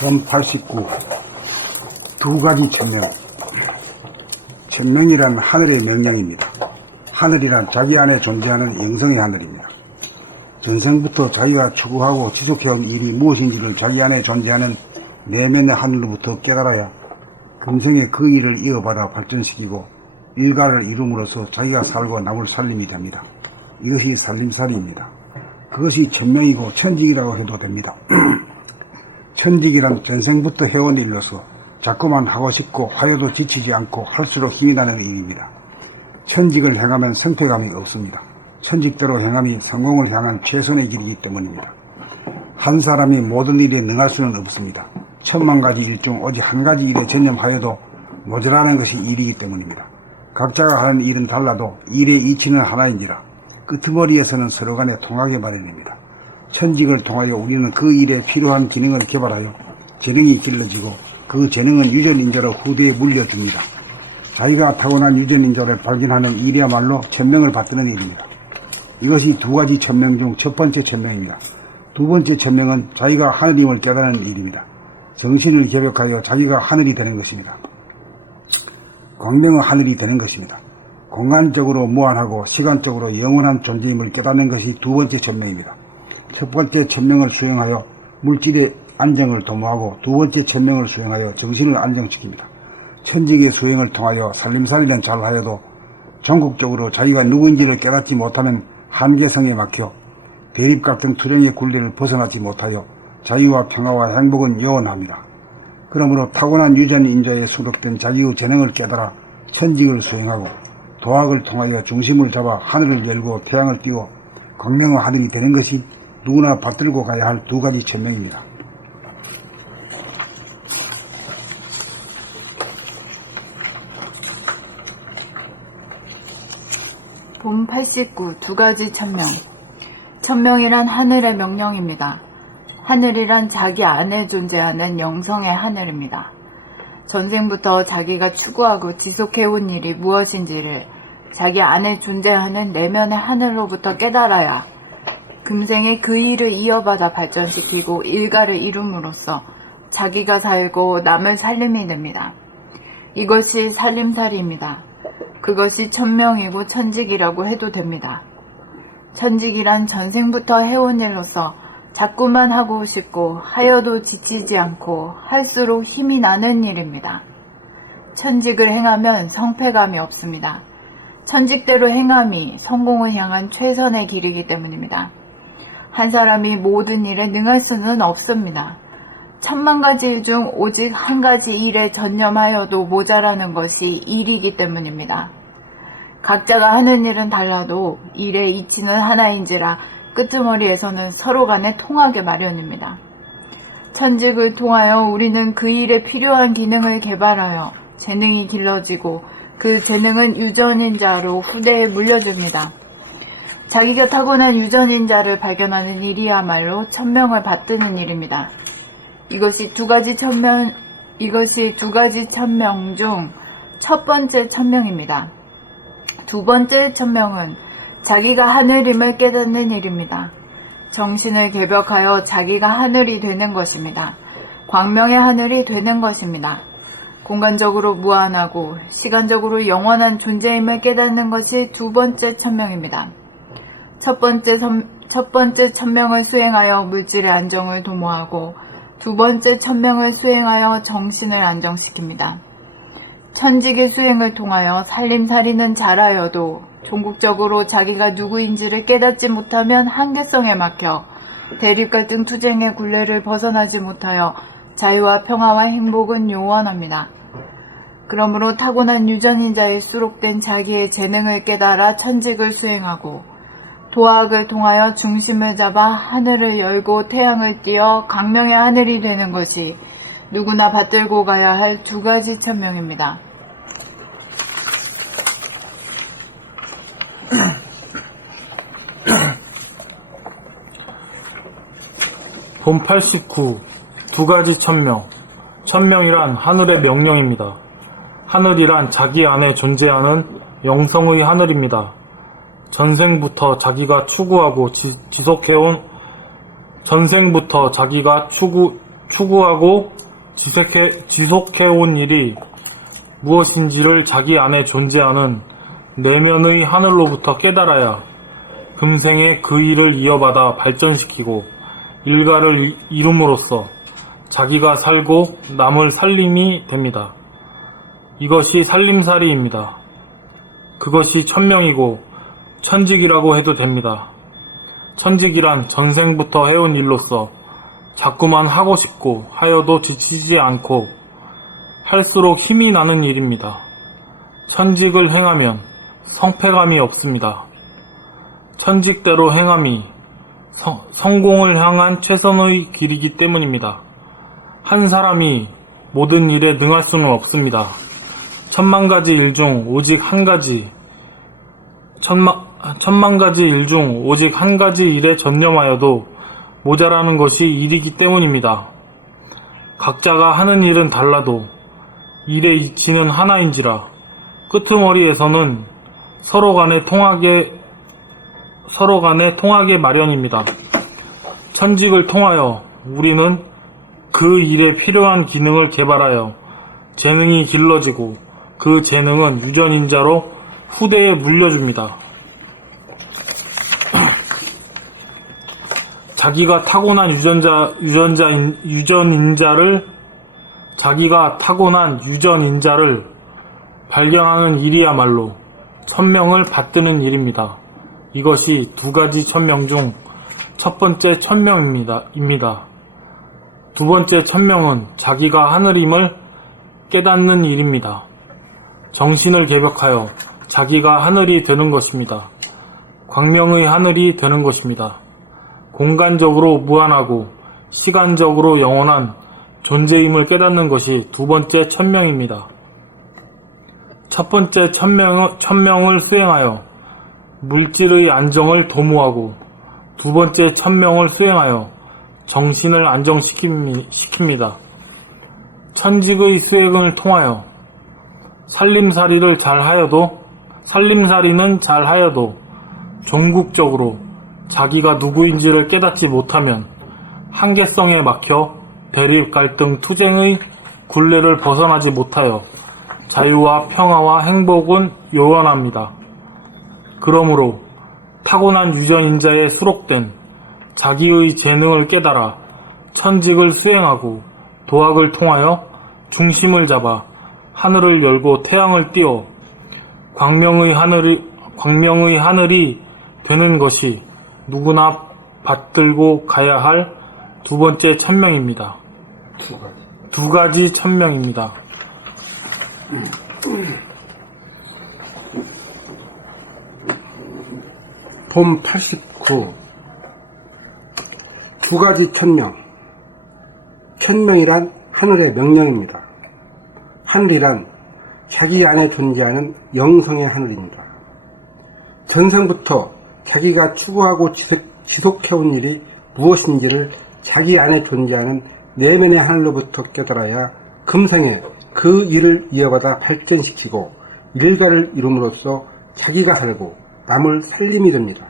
본 89. 두 가지 천명. 천명이란 하늘의 명령입니다. 하늘이란 자기 안에 존재하는 영성의 하늘입니다. 전생부터 자기가 추구하고 지속해온 일이 무엇인지를 자기 안에 존재하는 내면의 하늘로부터 깨달아야 금생에 그 일을 이어받아 발전시키고 일가를 이룸으로써 자기가 살고 남을 살림이 됩니다. 이것이 살림살이입니다. 그것이 천명이고 천직이라고 해도 됩니다. 천직이란 전생부터 해온 일로서 자꾸만 하고 싶고 하여도 지치지 않고 할수록 힘이 나는 일입니다. 천직을 행하면 성패감이 없습니다. 천직대로 행함이 성공을 향한 최선의 길이기 때문입니다. 한 사람이 모든 일에 능할 수는 없습니다. 10,000,000가지 일 중 오직 한 가지 일에 전념하여도 모자라는 것이 일이기 때문입니다. 각자가 하는 일은 달라도 일의 이치는 하나인지라 끄트머리에서는 서로 간에 통하게 마련입니다. 천직을 통하여 우리는 그 일에 필요한 기능을 개발하여 재능이 길러지고 그 재능은 유전인자로 후대에 물려줍니다. 자기가 타고난 유전인자를 발견하는 일이야말로 천명을 받드는 일입니다. 이것이 두 가지 천명 중 첫 번째 천명입니다. 두 번째 천명은 자기가 하늘임을 깨닫는 일입니다. 정신을 개벽하여 자기가 하늘이 되는 것입니다. 광명의 하늘이 되는 것입니다. 공간적으로 무한하고 시간적으로 영원한 존재임을 깨닫는 것이 두 번째 천명입니다. 첫 번째 천명을 수행하여 물질의 안정을 도모하고 두 번째 천명을 수행하여 정신을 안정시킵니다. 천직의 수행을 통하여 살림살이는 잘하여도 전국적으로 자기가 누구인지를 깨닫지 못하는 한계성에 막혀 대립 같은 투령의 굴레를 벗어나지 못하여 자유와 평화와 행복은 요원합니다. 그러므로 타고난 유전인자에 수록된 자기의 재능을 깨달아 천직을 수행하고 도학을 통하여 중심을 잡아 하늘을 열고 태양을 띄워 광명의 하늘이 되는 것이 누구나 받들고 가야 할 두 가지 천명입니다. 본 89. 두 가지 천명. 천명이란 하늘의 명령입니다. 하늘이란 자기 안에 존재하는 영성의 하늘입니다. 전생부터 자기가 추구하고 지속해온 일이 무엇인지를 자기 안에 존재하는 내면의 하늘로부터 깨달아야 금생에 그 일을 이어받아 발전시키고 일가를 이룸으로써 자기가 살고 남을 살림이 됩니다. 이것이 살림살이입니다. 그것이 천명이고 천직이라고 해도 됩니다. 천직이란 전생부터 해온 일로서 자꾸만 하고 싶고 하여도 지치지 않고 할수록 힘이 나는 일입니다. 천직을 행하면 성패감이 없습니다. 천직대로 행함이 성공을 향한 최선의 길이기 때문입니다. 한 사람이 모든 일에 능할 수는 없습니다. 10,000,000가지 일 중 오직 한 가지 일에 전념하여도 모자라는 것이 일이기 때문입니다. 각자가 하는 일은 달라도 일의 이치는 하나인지라 끄트머리에서는 서로 간에 통하게 마련입니다. 천직을 통하여 우리는 그 일에 필요한 기능을 개발하여 재능이 길러지고 그 재능은 유전인자로 후대에 물려줍니다. 자기가 타고난 유전인자를 발견하는 일이야말로 천명을 받드는 일입니다. 이것이 두 가지 천명 중 첫 번째 천명입니다. 두 번째 천명은 자기가 하늘임을 깨닫는 일입니다. 정신을 개벽하여 자기가 하늘이 되는 것입니다. 광명의 하늘이 되는 것입니다. 공간적으로 무한하고 시간적으로 영원한 존재임을 깨닫는 것이 두 번째 천명입니다. 첫 번째 천명을 수행하여 물질의 안정을 도모하고 두 번째 천명을 수행하여 정신을 안정시킵니다. 천직의 수행을 통하여 살림살이는 잘하여도 종국적으로 자기가 누구인지를 깨닫지 못하면 한계성에 막혀 대립 갈등 투쟁의 굴레를 벗어나지 못하여 자유와 평화와 행복은 요원합니다. 그러므로 타고난 유전인자에 수록된 자기의 재능을 깨달아 천직을 수행하고 도학을 통하여 중심을 잡아 하늘을 열고 태양을 띄어 광명의 하늘이 되는 것이 누구나 받들고 가야 할 두 가지 천명입니다. 본 89. 두 가지 천명. 천명이란 하늘의 명령입니다. 하늘이란 자기 안에 존재하는 영성의 하늘입니다. 전생부터 자기가 추구하고 지속해온 일이 무엇인지를 자기 안에 존재하는 내면의 하늘로부터 깨달아야 금생에 그 일을 이어받아 발전시키고 일가를 이룸으로써 자기가 살고 남을 살림이 됩니다. 이것이 살림살이입니다. 그것이 천명이고 천직이라고 해도 됩니다. 천직이란 전생부터 해온 일로서 자꾸만 하고 싶고 하여도 지치지 않고 할수록 힘이 나는 일입니다. 천직을 행하면 성패감이 없습니다. 천직대로 행함이 성공을 향한 최선의 길이기 때문입니다. 한 사람이 모든 일에 능할 수는 없습니다. 천만 가지 일 중 오직 한 가지 일에 전념하여도 모자라는 것이 일이기 때문입니다. 각자가 하는 일은 달라도 일의 이치는 하나인지라 끄트머리에서는 서로 간에 통하게 마련입니다. 천직을 통하여 우리는 그 일에 필요한 기능을 개발하여 재능이 길러지고 그 재능은 유전인자로 후대에 물려줍니다. 자기가 타고난 유전인자를 발견하는 일이야말로 천명을 받드는 일입니다. 이것이 두 가지 천명 중 첫 번째 천명입니다. 두 번째 천명은 자기가 하늘임을 깨닫는 일입니다. 정신을 개벽하여 자기가 하늘이 되는 것입니다. 광명의 하늘이 되는 것입니다. 공간적으로 무한하고 시간적으로 영원한 존재임을 깨닫는 것이 두 번째 천명입니다. 첫 번째 천명을 수행하여 물질의 안정을 도모하고 두 번째 천명을 수행하여 정신을 안정시킵니다. 천직의 수행을 통하여 살림살이는 잘하여도 종국적으로 자기가 누구인지를 깨닫지 못하면 한계성에 막혀 대립, 갈등, 투쟁의 굴레를 벗어나지 못하여 자유와 평화와 행복은 요원합니다. 그러므로 타고난 유전인자에 수록된 자기의 재능을 깨달아 천직을 수행하고 도학을 통하여 중심을 잡아 하늘을 열고 태양을 띄워 광명의 하늘이 되는 것이 누구나 받들고 가야 할 두 번째 천명입니다. 두 가지 천명입니다. 봄 89. 두 가지 천명. 천명이란 하늘의 명령입니다. 하늘이란 자기 안에 존재하는 영성의 하늘입니다. 전생부터 자기가 추구하고 지속해온 일이 무엇인지를 자기 안에 존재하는 내면의 하늘로부터 깨달아야 금생에 그 일을 이어받아 발전시키고 일가를 이룸으로써 자기가 살고 남을 살림이 됩니다.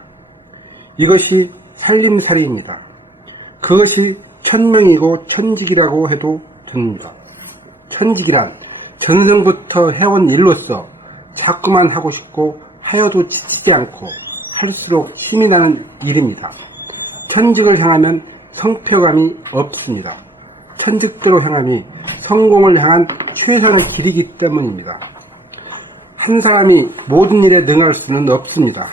이것이 살림살이입니다. 그것이 천명이고 천직이라고 해도 됩니다. 천직이란 전생부터 해온 일로서 자꾸만 하고 싶고 하여도 지치지 않고 할수록 힘이 나는 일입니다. 천직을 향하면 성표감이 없습니다. 천직대로 향함이 성공을 향한 최선의 길이기 때문입니다. 한 사람이 모든 일에 능할 수는 없습니다.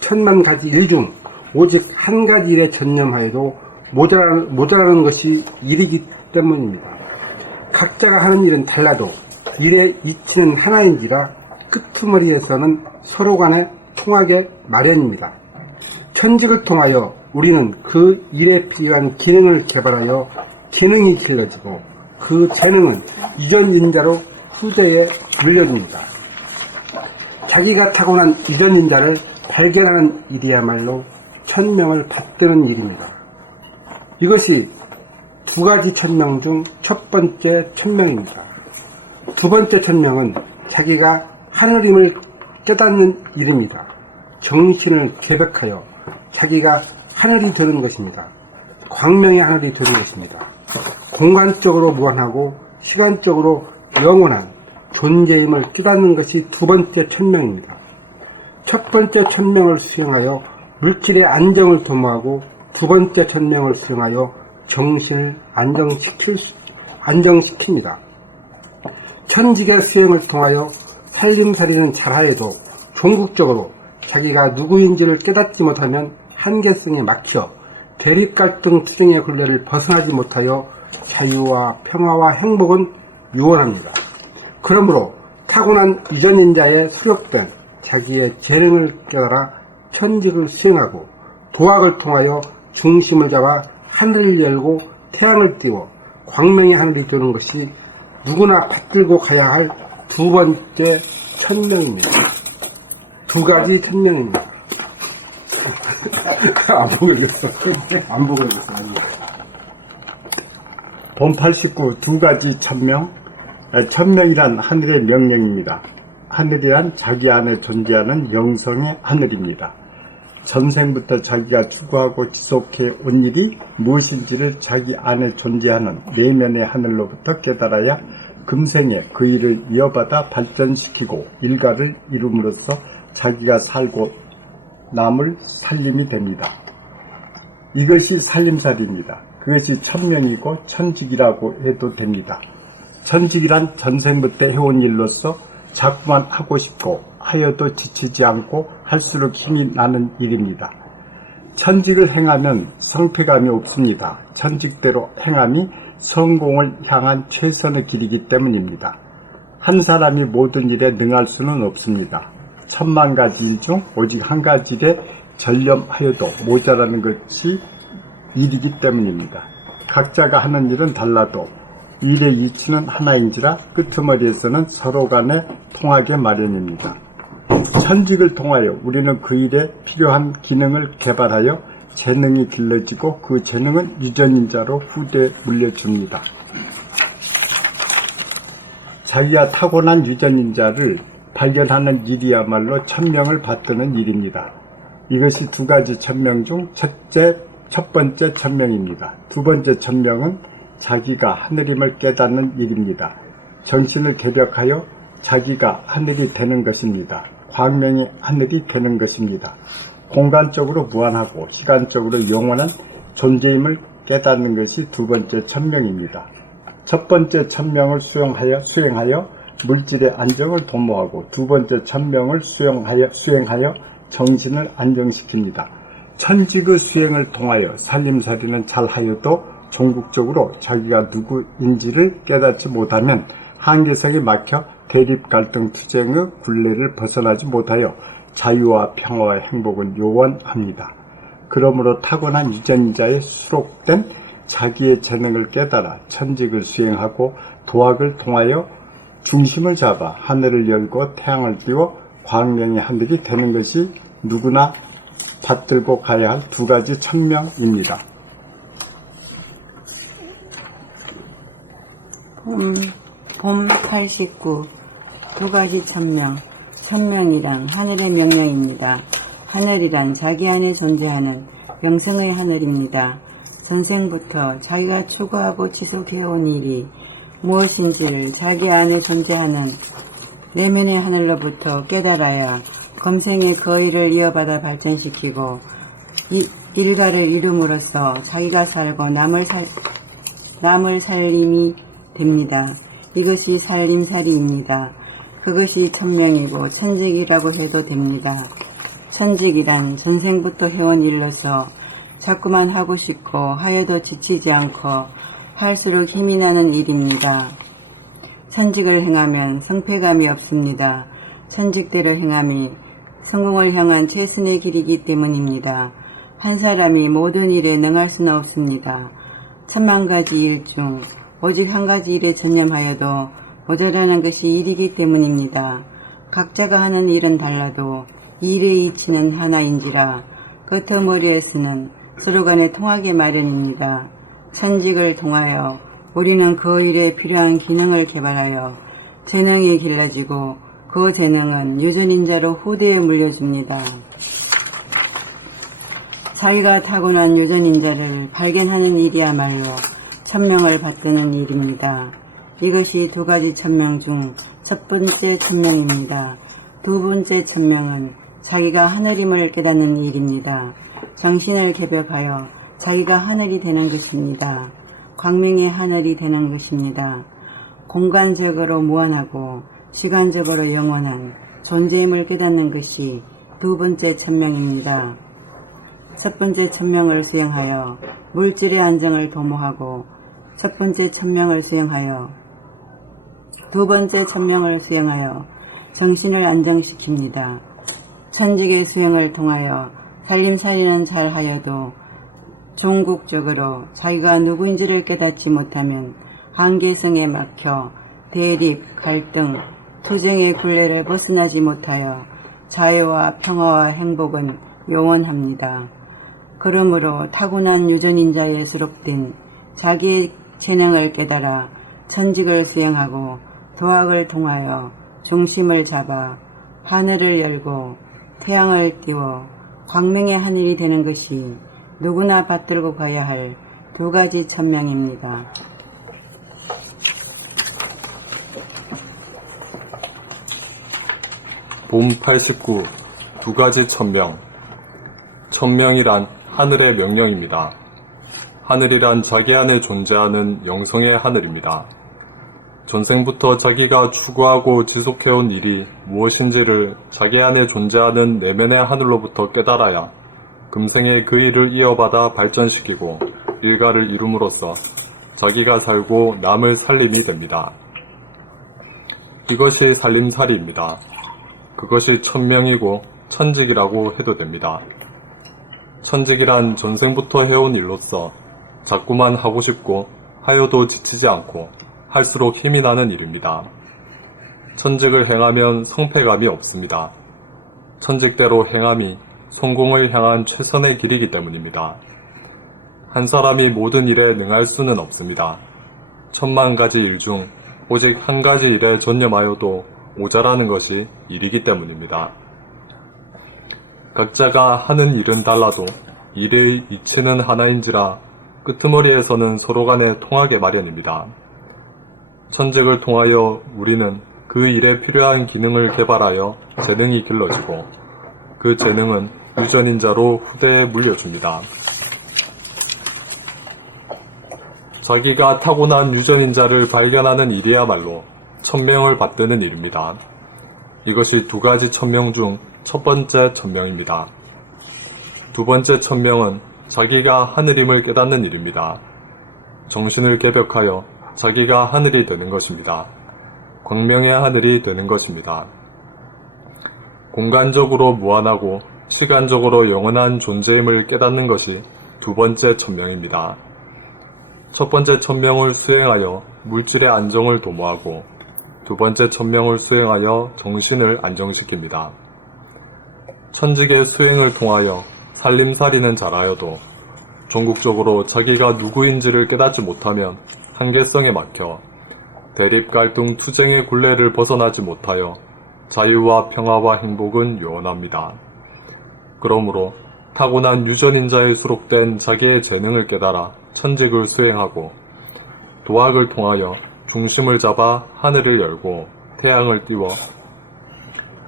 천만 가지 일 중 오직 한 가지 일에 전념하여도 모자라는 것이 일이기 때문입니다. 각자가 하는 일은 달라도 일의 이치는 하나인지라 끄트머리에서는 서로 간에 통하게 마련입니다. 천직을 통하여 우리는 그 일에 필요한 기능을 개발하여 재능이 길러지고 그 재능은 유전인자로 후대에 물려줍니다. 자기가 타고난 유전인자를 발견하는 일이야말로 천명을 받드는 일입니다. 이것이 두 가지 천명 중 첫 번째 천명입니다. 두 번째 천명은 자기가 하늘임을 깨닫는 일입니다. 정신을 개벽하여 자기가 하늘이 되는 것입니다. 광명의 하늘이 되는 것입니다. 공간적으로 무한하고 시간적으로 영원한 존재임을 깨닫는 것이 두 번째 천명입니다. 첫 번째 천명을 수행하여 물질의 안정을 도모하고 두 번째 천명을 수행하여 정신을 안정시킵니다. 천직의 수행을 통하여 살림살이는 잘하여도 종국적으로 자기가 누구인지를 깨닫지 못하면 한계성에 막혀 대립갈등 투쟁의 굴레를 벗어나지 못하여 자유와 평화와 행복은 유언합니다. 그러므로 타고난 유전인자에 수록된 자기의 재능을 깨달아 천직을 수행하고 도학을 통하여 중심을 잡아 하늘을 열고 태양을 띄워 광명의 하늘이 되는 것이 누구나 받들고 가야 할 두 번째 천명입니다. 두 가지 천명입니다. 안 보고 있겠어. 안 보고 있겠어. 본 89 두 가지 천명. 천명이란 하늘의 명령입니다. 하늘이란 자기 안에 존재하는 영성의 하늘입니다. 전생부터 자기가 추구하고 지속해 온 일이 무엇인지를 자기 안에 존재하는 내면의 하늘로부터 깨달아야 금생에 그 일을 이어받아 발전시키고 일가를 이룸으로써 자기가 살고 남을 살림이 됩니다. 이것이 살림살이입니다. 그것이 천명이고 천직이라고 해도 됩니다. 천직이란 전생부터 해온 일로서 자꾸만 하고 싶고 하여도 지치지 않고 할수록 힘이 나는 일입니다. 천직을 행하면 성패감이 없습니다. 천직대로 행함이 성공을 향한 최선의 길이기 때문입니다. 한 사람이 모든 일에 능할 수는 없습니다. 천만 가지 일 중 오직 한 가지 일에 전념하여도 모자라는 것이 일이기 때문입니다. 각자가 하는 일은 달라도 일의 이치는 하나인지라 끄트머리에서는 서로 간에 통하게 마련입니다. 천직을 통하여 우리는 그 일에 필요한 기능을 개발하여 재능이 길러지고 그 재능은 유전인자로 후대에 물려줍니다. 자기가 타고난 유전인자를 발견하는 일이야말로 천명을 받드는 일입니다. 이것이 두 가지 천명 중 첫 번째 천명입니다. 두 번째 천명은 자기가 하늘임을 깨닫는 일입니다. 정신을 개벽하여 자기가 하늘이 되는 것입니다. 광명의 하늘이 되는 것입니다. 공간적으로 무한하고 시간적으로 영원한 존재임을 깨닫는 것이 두 번째 천명입니다. 첫 번째 천명을 수행하여 물질의 안정을 도모하고 두 번째 천명을 수행하여 정신을 안정시킵니다. 천직의 수행을 통하여 살림살이는 잘하여도 종국적으로 자기가 누구인지를 깨닫지 못하면 한계성에 막혀 대립갈등 투쟁의 굴레를 벗어나지 못하여 자유와 평화와 행복은 요원합니다. 그러므로 타고난 유전자에 수록된 자기의 재능을 깨달아 천직을 수행하고 도학을 통하여 중심을 잡아 하늘을 열고 태양을 띄워 광명의 하늘이 되는 것이 누구나 받들고 가야 할 두 가지 천명입니다. 봄 89 두 가지 천명. 천명이란 하늘의 명령입니다. 하늘이란 자기 안에 존재하는 영성의 하늘입니다. 전생부터 자기가 추구하고 지속해온 일이 무엇인지를 자기 안에 존재하는 내면의 하늘로부터 깨달아야 검생의 그 일을 이어받아 발전시키고 일가를 이룸으로써 자기가 살고 남을 살림이 됩니다. 이것이 살림살이입니다. 그것이 천명이고 천직이라고 해도 됩니다. 천직이란 전생부터 해온 일로서 자꾸만 하고 싶고 하여도 지치지 않고 할수록 힘이 나는 일입니다. 천직을 행하면 성패감이 없습니다. 천직대로 행함이 성공을 향한 최선의 길이기 때문입니다. 한 사람이 모든 일에 능할 수는 없습니다. 천만 가지 일 중 오직 한 가지 일에 전념하여도 모자라는 것이 일이기 때문입니다. 각자가 하는 일은 달라도 일의 이치는 하나인지라 끄트머리에서는 서로 간에 통하게 마련입니다. 천직을 통하여 우리는 그 일에 필요한 기능을 개발하여 재능이 길러지고 그 그 재능은 유전인자로 후대에 물려줍니다. 자기가 타고난 유전인자를 발견하는 일이야말로 천명을 받드는 일입니다. 이것이 두 가지 천명 중 첫 번째 천명입니다. 두 번째 천명은 자기가 하늘임을 깨닫는 일입니다. 정신을 개벽하여 자기가 하늘이 되는 것입니다. 광명의 하늘이 되는 것입니다. 공간적으로 무한하고 시간적으로 영원한 존재임을 깨닫는 것이 두 번째 천명입니다. 첫 번째 천명을 수행하여 물질의 안정을 도모하고 첫 번째 천명을 수행하여 두 번째 천명을 수행하여 정신을 안정시킵니다. 천직의 수행을 통하여 살림살이는 잘하여도 종국적으로 자기가 누구인지를 깨닫지 못하면 한계성에 막혀 대립, 갈등, 투쟁의 굴레를 벗어나지 못하여 자유와 평화와 행복은 요원합니다. 그러므로 타고난 유전인자에 수록된 자기의 재능을 깨달아 천직을 수행하고 도학을 통하여 중심을 잡아 하늘을 열고 태양을 띄워 광명의 하늘이 되는 것이 누구나 받들고 가야 할 두 가지 천명입니다. 봄 89 두 가지 천명. 천명이란 하늘의 명령입니다. 하늘이란 자기 안에 존재하는 영성의 하늘입니다. 전생부터 자기가 추구하고 지속해온 일이 무엇인지를 자기 안에 존재하는 내면의 하늘로부터 깨달아야 금생에 그 일을 이어받아 발전시키고 일가를 이룸으로써 자기가 살고 남을 살림이 됩니다. 이것이 살림살이입니다. 그것이 천명이고 천직이라고 해도 됩니다. 천직이란 전생부터 해온 일로서 자꾸만 하고 싶고 하여도 지치지 않고 할수록 힘이 나는 일입니다. 천직을 행하면 성패감이 없습니다. 천직대로 행함이 성공을 향한 최선의 길이기 때문입니다. 한 사람이 모든 일에 능할 수는 없습니다. 천만 가지 일 중 오직 한 가지 일에 전념하여도 모자라는 것이 일이기 때문입니다. 각자가 하는 일은 달라도 일의 이치는 하나인지라 끄트머리에서는 서로 간에 통하게 마련입니다. 천직을 통하여 우리는 그 일에 필요한 기능을 개발하여 재능이 길러지고 그 재능은 유전인자로 후대에 물려줍니다. 자기가 타고난 유전인자를 발견하는 일이야말로 천명을 받드는 일입니다. 이것이 두 가지 천명 중 첫 번째 천명입니다. 두 번째 천명은 자기가 하늘임을 깨닫는 일입니다. 정신을 개벽하여 자기가 하늘이 되는 것입니다. 광명의 하늘이 되는 것입니다. 공간적으로 무한하고 시간적으로 영원한 존재임을 깨닫는 것이 두 번째 천명입니다. 첫 번째 천명을 수행하여 물질의 안정을 도모하고 두 번째 천명을 수행하여 정신을 안정시킵니다. 천직의 수행을 통하여 살림살이는 잘하여도 전국적으로 자기가 누구인지를 깨닫지 못하면 한계성에 막혀 대립, 갈등, 투쟁의 굴레를 벗어나지 못하여 자유와 평화와 행복은 요원합니다. 그러므로 타고난 유전인자에 수록된 자기의 재능을 깨달아 천직을 수행하고 도학을 통하여 중심을 잡아 하늘을 열고 태양을 띄워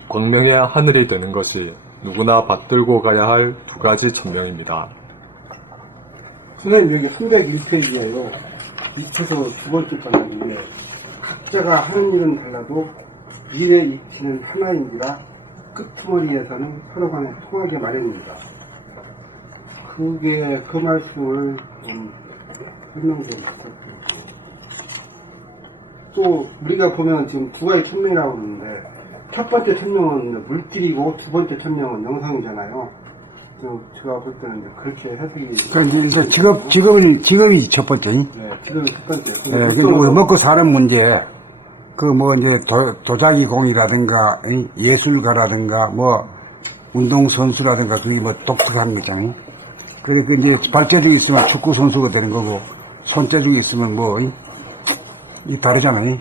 광명의 하늘이 되는 것이 누구나 받들고 가야 할 두 가지 천명입니다. 선생님 여기 301페이지예요. 밑에서 두 번째 panel인데 각자가 하는 일은 달라도 일의 이치는 하나인지라 끄트머리에서는 서로 간에 통하게 마련입니다. 그게 그 말씀을 좀 설명 좀 부탁드립니다. 또 우리가 보면 지금 두 가지 천명이라고 그러는데 첫 번째 천명은 물질이고 두 번째 천명은 영성이잖아요. 제가 볼 때는 그렇게 해석이. 그러니까 직업이 첫 번째. 네, 직업이 첫 번째. 예, 그 먹고 사는 문제, 그 뭐 이제 도자기 공이라든가 예술가라든가 뭐 운동선수라든가 그게 뭐 독특한 거잖아요. 그래 그 이제 발재주가 있으면 축구 선수가 되는 거고 손재주가 있으면 뭐 이 다르잖아요.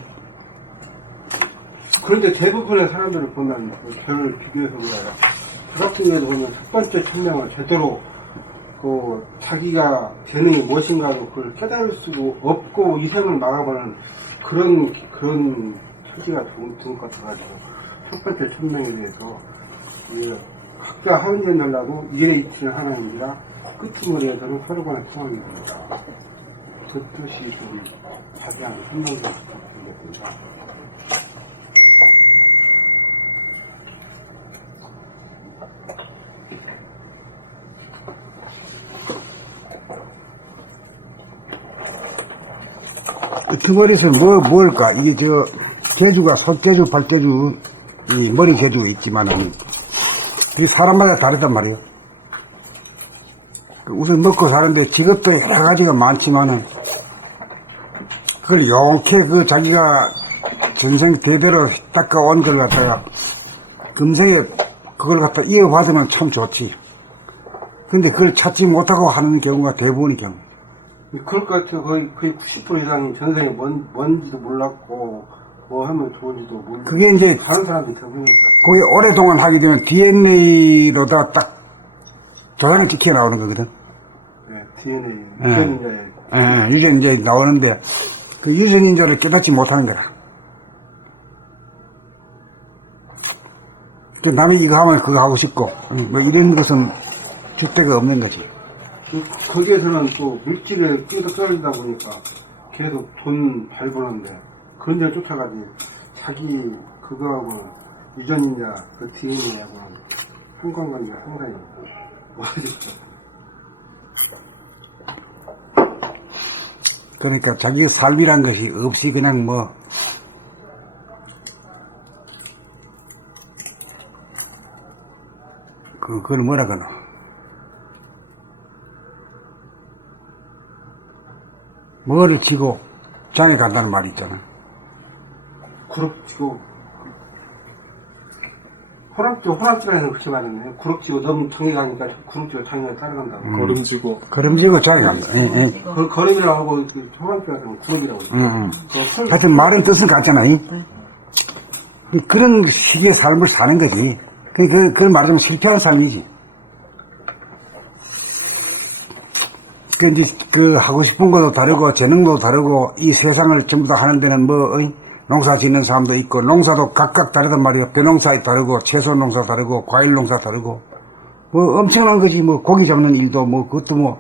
그런데 대부분의 사람들을 보면 저를 비교해서 그래요. 저 같은 경우도 보면 첫 번째 천명을 제대로 자기가 재능이 무엇인가를 그걸 깨달을 수 없고 이생을 막아버리는 그런 처지가 든 것 같아가지고 첫 번째 천명에 대해서 각자 하은전 달라도 일에 있지는 하나님이라 끝머리에서는 서로 간에 통하게 됩니다. 그 뜻이 좀 자세한 설명을 부탁드리겠습니다. 끄트머리에서는 뭘까? 이게 개주가 손개주, 발개주, 이 머리 개주가 있지만은, 이 사람마다 다르단 말이에요. 우선 먹고 사는데 직업도 여러 가지가 많지만은, 그걸 용케 자기가 전생 대대로 닦아온 걸 갖다가, 금생에 그걸 갖다 이어받으면 참 좋지. 근데 그걸 찾지 못하고 하는 경우가 대부분의 경우. 그럴 것 같아요. 거의 90% 이상이 전생에 뭔지도 몰랐고, 뭐 하면 좋은지도 모르고. 그게 이제, 다른 사람들이 대부분인 것 같아요. 그게 오랫동안 하게 되면 DNA로다 딱 조상을 지켜 나오는 거거든. 네, DNA, 유전인자에. 유전인자에 나오는데, 그 유전인자를 깨닫지 못하는 거라. 남이 이거 하면 그거 하고 싶고, 뭐 이런 것은 줏대가 없는 거지. 거기에서는 또 물질에 끼어 떨어지다 보니까 계속 돈 발버는데 그런 데 쫓아가지 자기 그거하고는 유전인자 그 DNA하고는 상관관계가 상당히 멀어졌죠. 그러니까 자기 삶이란 것이 없이 그냥 그걸 뭐라 그러나. 뭐를 치고 장에 간다는 말이 있잖아. 구럭지고 호랑지라는 그렇게 말했네. 구럭지고 너무 장에 가니까 구럭지고 장에 따라간다고. 걸음지고 걸음지고 장에 간다. 그 걸음이라고 하고 호랑지라는 구럭이라고 있죠. 하여튼 말은 뜻은 같잖아. 그런 식의 삶을 사는 거지. 그걸 말하자면 실패한 삶이지. 하고 싶은 것도 다르고, 재능도 다르고, 이 세상을 전부 다 하는 데는 농사 짓는 사람도 있고, 농사도 각각 다르단 말이에요. 벼농사 다르고, 채소 농사 다르고, 과일 농사 다르고, 엄청난 거지. 고기 잡는 일도, 그것도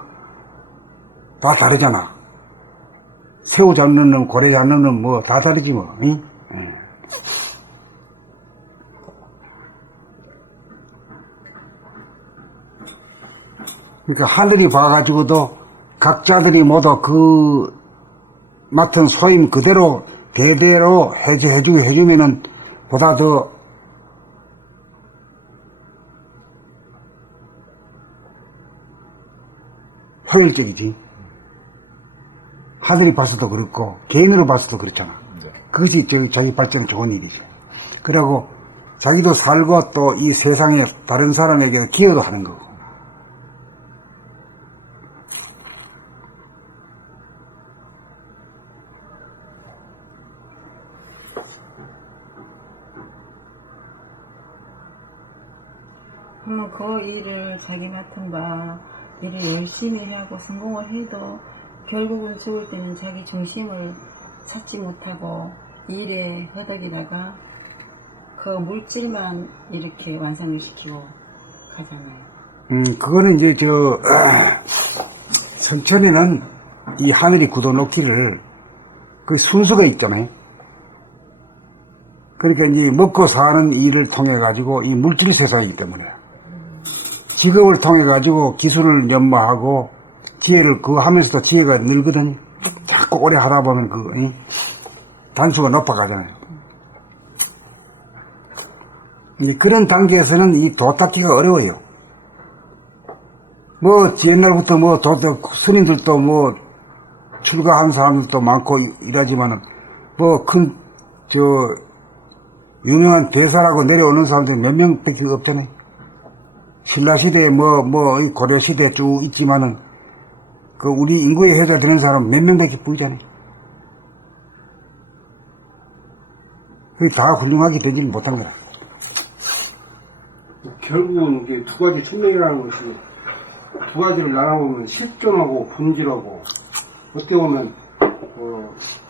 다 다르잖아. 새우 잡는 놈, 고래 잡는 놈, 다 다르지, 응? 그러니까 하늘이 봐가지고도 각자들이 모두 맡은 소임 그대로 대대로 해주면은 보다 더 효율적이지. 하늘이 봐서도 그렇고 개인으로 봐서도 그렇잖아. 그것이 자기 발전에 좋은 일이죠. 그리고 자기도 살고 또 이 세상에 다른 사람에게 기여도 하는 거고. 그러면 그 일을 자기 맡은 바 일을 열심히 하고 성공을 해도 결국은 죽을 때는 자기 중심을 찾지 못하고 일에 허덕이다가 그 물질만 이렇게 완성을 시키고 가잖아요. 그거는 이제 성천에는 이 하늘이 굳어놓기를 그 순서가 있잖아요. 그러니까 이제 먹고 사는 일을 통해 가지고 이 물질 세상이기 때문에 직업을 통해 가지고 기술을 연마하고 지혜를 하면서도 지혜가 늘거든. 자꾸 오래 하다 보면 단수가 높아가잖아요. 그런 단계에서는 이 도닦기가 어려워요. 옛날부터 스님들도 출가한 사람들도 많고 이러지만은 유명한 대사라고 내려오는 사람들이 몇 명밖에 없잖아요. 신라시대에 고려시대에 쭉 있지만은 우리 인구에 해자 되는 사람 몇 명밖에 보이잖아요. 그게 다 훌륭하게 되지를 못한 거라. 결국은 이게 두 가지 천명이라는 것이 두 가지를 나눠보면 실존하고 본질하고 어떻게 보면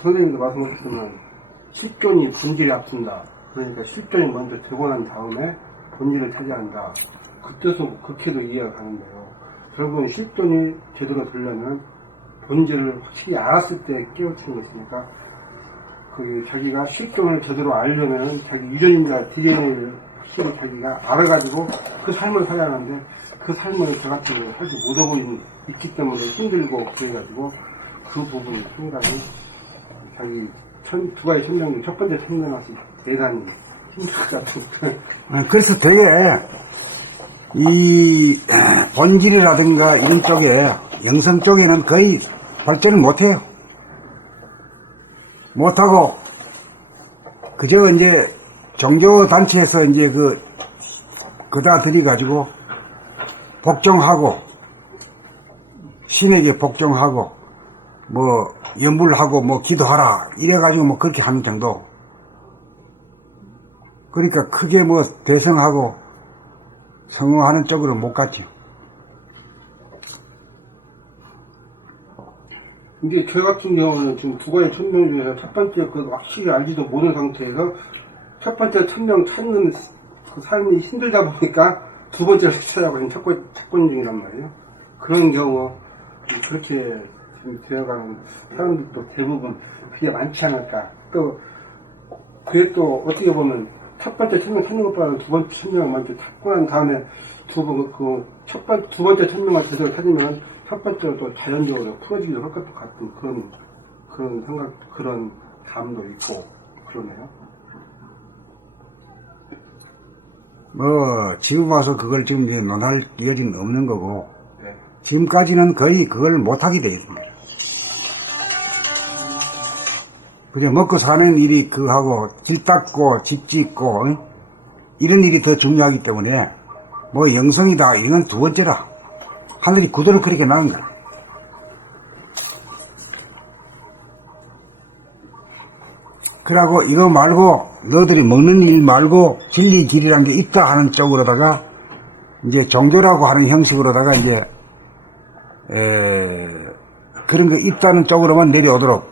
선생님도 말씀하셨지만 실존이 본질에 앞선다. 그러니까 실존이 먼저 들고 난 다음에 본질을 차지한다. 그 뜻은 그렇게도 이해가 가는데요. 결국은 실존이 제대로 되려면 본질을 확실히 알았을 때 깨우치는 것이니까 그 자기가 실존을 제대로 알려면 자기 유전인과 DNA를 확실히 자기가 알아가지고 그 삶을 살아야 하는데 그 삶을 저 같은 경우는 살지 못하고 있기 때문에 힘들고 그래가지고 그 부분이 상당히 자기 두 가지 천명 중 첫 번째 천명하시 대단히 힘들 것 같은 그래서 되게 이 본질이라든가 이런 쪽에 영성 쪽에는 거의 발전을 못해요. 못하고 그저 이제 종교 단체에서 이제 그다 들이가지고 복종하고 신에게 복종하고 뭐 염불하고 뭐 기도하라 이래가지고 뭐 그렇게 하는 정도. 그러니까 크게 뭐 대성하고 성공하는 쪽으로 못 갔죠. 이게 저 같은 경우는 지금 두 가지 천명 중에서 첫 번째 그 확실히 알지도 못한 상태에서 첫 번째 천명 찾는 그 삶이 힘들다 보니까 두 번째를 찾아가고 찾고 중이란 말이에요. 그런 경우 그렇게 지금 되어가는 사람들도 대부분 그게 많지 않을까. 또 그게 또 어떻게 보면 첫 번째 천명 찾는 것보다는 두 번째 천명을 먼저 찾고 난 다음에 두 번째 천명을 제대로 찾으면 첫 번째로 또 자연적으로 풀어지기도 할 것 같은 그런 생각, 그런 감도 있고 그러네요. 뭐 지금 와서 그걸 지금 이제 논할 여지는 없는 거고 네. 지금까지는 거의 그걸 못하게 되어 있습니다. 그냥 먹고 사는 일이 그하고 길 닦고 집 짓고 이런 일이 더 중요하기 때문에 뭐 영성이다 이건 두 번째라. 하늘이 구도를 그렇게 나은 거야. 그러고 이거 말고 너희들이 먹는 일 말고 진리 길이란 게 있다 하는 쪽으로다가 이제 종교라고 하는 형식으로다가 이제 그런 거 있다는 쪽으로만 내려오도록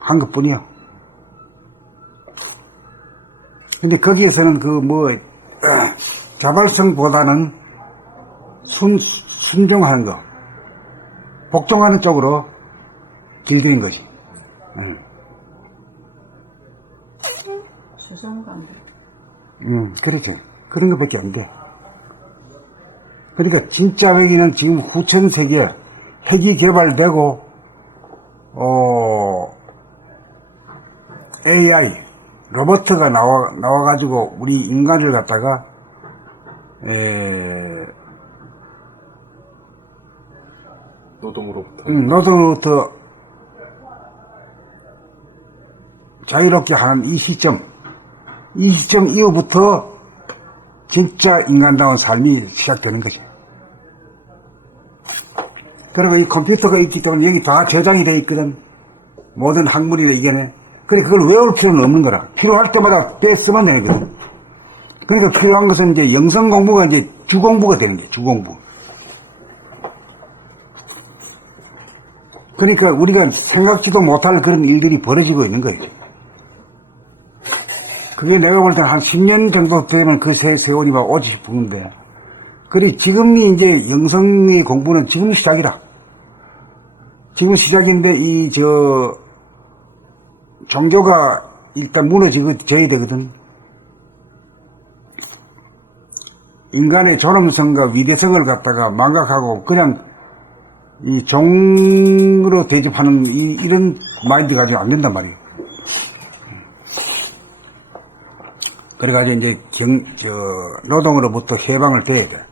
한 것뿐이요. 근데 거기에서는 그 뭐 자발성보다는 순종하는 거, 복종하는 쪽으로 길들인 거지. 수성감. 그렇죠. 그런 것밖에 안 돼. 그러니까 진짜 핵이는 지금 후천 세계 핵이 개발되고 AI 로버트가 나와가지고 우리 인간을 갖다가 노동으로부터 자유롭게 하는 이 시점 이후부터 진짜 인간다운 삶이 시작되는 거죠. 그리고 이 컴퓨터가 있기 때문에 여기 다 저장이 되어 있거든. 모든 학문이나 이게네. 그래 그걸 외울 필요는 없는 거라. 필요할 때마다 떼쓰면 되거든. 그러니까 필요한 것은 이제 영성 공부가 이제 주공부가 되는 거예요. 주공부. 그러니까 우리가 생각지도 못할 그런 일들이 벌어지고 있는 거예요. 그게 내가 볼 때는 한 10년 정도 되면 그 세월이 막 오지 싶은데, 그리 지금이 이제 영성의 공부는 지금 시작이라. 지금 시작인데 종교가 일단 무너져야 되거든. 인간의 존엄성과 위대성을 갖다가 망각하고 그냥 이 종으로 대접하는 이런 마인드 가지고 안 된단 말이에요. 그래가지고 이제 노동으로부터 해방을 돼야 돼.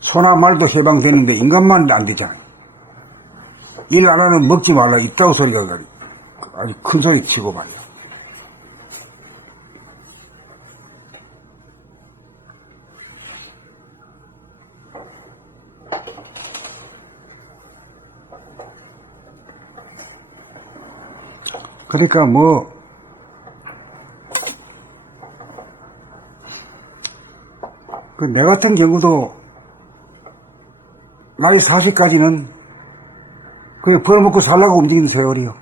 소나 말도 해방되는데 인간만 안 되잖아요. 일 안 하면 먹지 말라 있다고 소리가 아주 큰 소리 치고 말이야. 그러니까 뭐 그 내 같은 경우도 나이 40까지는 그냥 벌어먹고 살라고 움직이는 세월이요.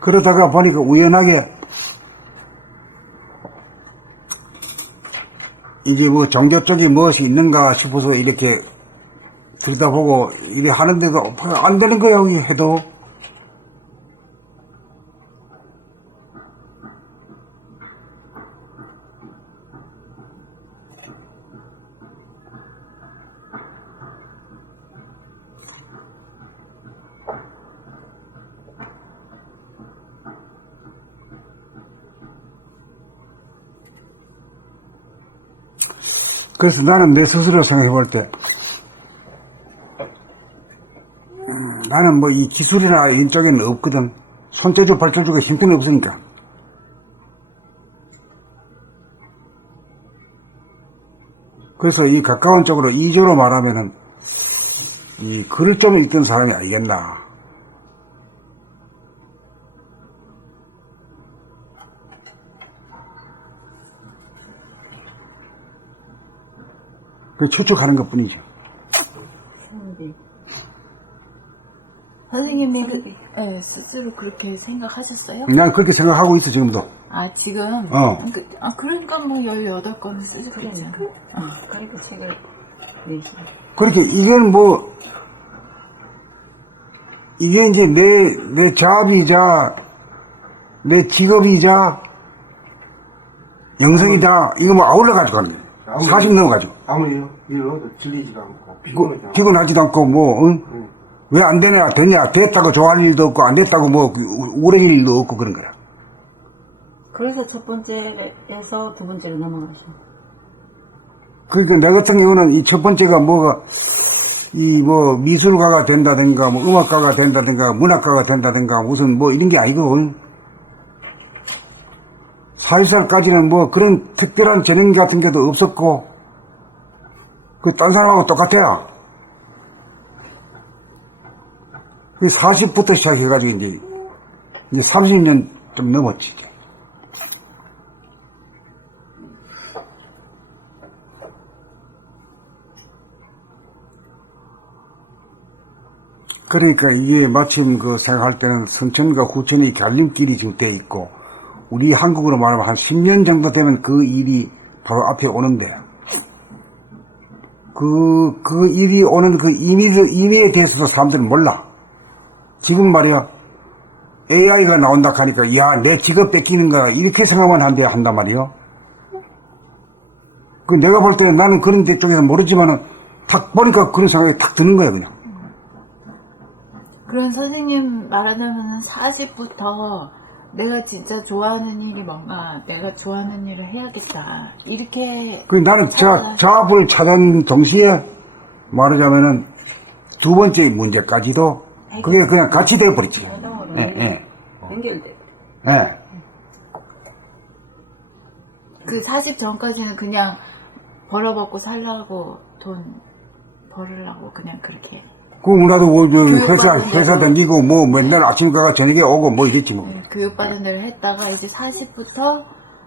그러다가 보니까 우연하게 이게 뭐 종교 쪽에 무엇이 있는가 싶어서 이렇게 들여다보고 이래 하는데도 안 되는 거야, 여기 해도. 그래서 나는 내 스스로 생각해 볼 때, 나는 뭐 이 기술이나 이쪽에는 없거든. 손재주, 발재주가 힘편이 없으니까. 그래서 이 가까운 쪽으로 이조로 말하면은, 이 글을 좀 읽던 사람이 아니겠나. 그 추측하는 것 뿐이죠. 선생님이 스스로 그렇게 생각하셨어요? 난 그렇게 생각하고 있어, 지금도. 아, 지금? 그러니까 뭐 18권을 쓰셨겠잖아 그리고 책을 내시. 그렇게, 이건 뭐, 이게 이제 내 잡이자, 내 직업이자, 영성이자, 이거 뭐 아울러 가지고 가는 거예요. 40 넘어가지고. 아무리 일러도 질리지도 않고 피곤하지도 않고, 뭐, 응? 왜 안 되냐, 되냐, 됐다고 좋아할 일도 없고, 안 됐다고 뭐, 우랭일 일도 없고 그런 거야. 그래서 첫 번째에서 두 번째로 넘어가죠. 그러니까 내 같은 경우는 이 첫 번째가 뭐가, 이 뭐 미술가가 된다든가, 뭐 음악가가 된다든가, 문학가가 된다든가, 무슨 뭐 이런 게 아니고, 40살까지는 뭐 그런 특별한 재능 같은 게도 없었고, 그 딴 사람하고 똑같아요. 40부터 시작해가지고 이제 30년 좀 넘었지. 그러니까 이게 마침 그 생각할 때는 선천과 후천의 갈림길이 지금 돼 있고, 우리 한국으로 말하면 한 10년 정도 되면 그 일이 바로 앞에 오는데, 그 일이 오는 그 의미에 대해서도 사람들은 몰라. 지금 말이야, AI가 나온다 하니까, 야, 내 직업 뺏기는가, 이렇게 생각만 한단 말이야. 그 내가 볼 때는 나는 그런 데 쪽에서 모르지만은, 탁 보니까 그런 생각이 탁 드는 거야, 그냥. 그럼 선생님 말하자면 40부터 내가 진짜 좋아하는 일이 뭔가, 내가 좋아하는 일을 해야겠다. 이렇게. 나는 자업을 찾은 동시에 말하자면은 두 번째 문제까지도 그게 그냥 같이 되어버렸지. 연결돼. 예. 그 40 전까지는 그냥 벌어먹고 살라고 돈 벌으려고 그냥 그렇게. 나도 뭐, 교육받은 회사 대로. 다니고 뭐 맨날 아침 가가 저녁에 오고 뭐 이랬지 뭐. 교육받은 대로 했다가 이제 40부터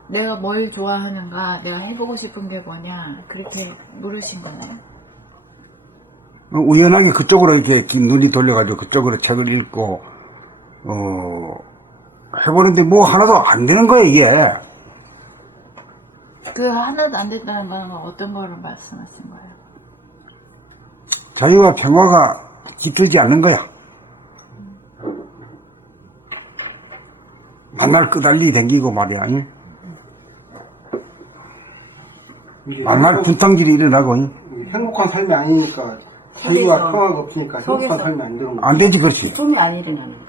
내가 뭘 좋아하는가, 내가 해보고 싶은 게 뭐냐, 그렇게 물으신 거나요? 우연하게 그쪽으로 이렇게 눈이 돌려가지고 그쪽으로 책을 읽고, 해보는데 뭐 하나도 안 되는 거야, 이게. 그 하나도 안 됐다는 거는 어떤 거를 말씀하신 거예요? 자유와 평화가 깃들지 않는 거야. 만날 끄달리 댕기고 말이야. 응? 만날 분탕질이 일어나고. 응? 행복한 삶이 아니니까 자유와 평화가 없으니까 행복한 삶이 안 되는 거야. 안 되지, 그렇지. 기쁨이 안 일어나는 거야.